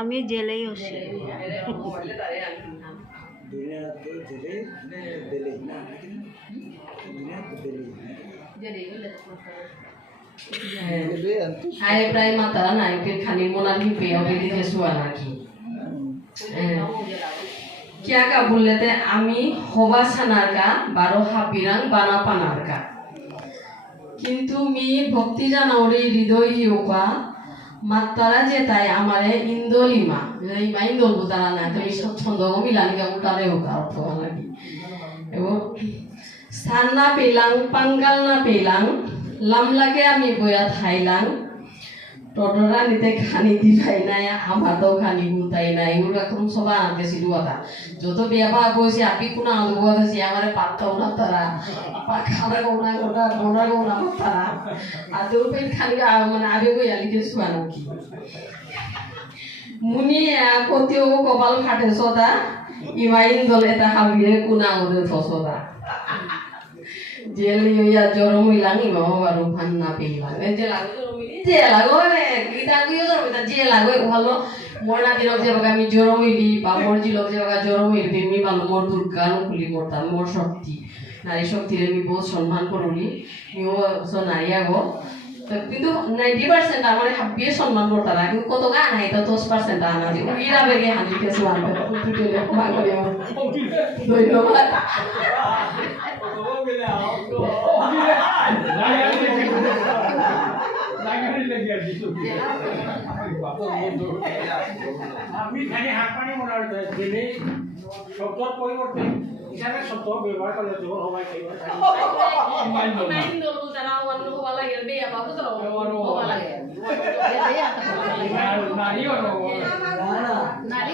আমি জেলেই হচ্ছি। Hai prai matara na ke khani mona ki pe obe dikhe suana ki क्या का बोलले थे आमी हवा सानार का बारो हापिरांग बाना पानार का किंतु मी भक्ति जानावरे हृदय योगा मात्तारा जेताय आमारे इंदोलिमा इमा इंदोल बुतारा ना तो इस छंदो को मिलाने का उतारे होगा तो लगी एवं सान्ना पेलांग पंगल ना पेलांग लामलागे आमी बोया थाईलांग टोटोरा निते खानी दी भाई ना या हमारे खानी बुताई ना ये उनका कम सोबा आने से दुआ था जो तो बेबा को से आपी कुना दुआ था से हमारे पात्ता उना तरा खाना को उना तरा आधे रुपए खाली मन आवे को याली के सुआना की मुनी कोतियो को कपाल खाटे सोता इमाइन दोले ता हाविये कुना उधर थोसोता जेल या जोरो मिलांगी मामा बारू भान्ना पिला जेलागो kita aku yo kita jelago halo morna dilok je baga mi joro mili ba morji lok je baga joro mili mi malu mor durgan kuli morta mor shakti nari shakti re mi bahut সম্মান করুনি মিও so নারিয়াগো কিন্তু 90% আমার হাবিয়ে সম্মান করতা না কিন্তু কত গান নাই তো 10% আনা যে ইরা বেগে হানি কেসু আনতে তুইলে ক্ষমা করে ধন্যবাদ আমি খালি হাত পানি মনে দিনে শব্দর পরিবর্তে হিসাবে শব্দ ব্যবহার করলে তো সবাই খাইবে মাইন দল তারা অন্য হওয়া লাগে বেয়া বাবু তো হওয়া লাগে নারী হলো নারী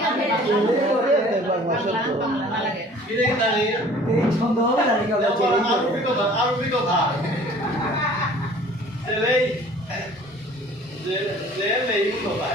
বাংলা লাগে বিদেশ নারী এই ছন্দ হবে নারী কথা আর কথা জেলেই জেলেই কথা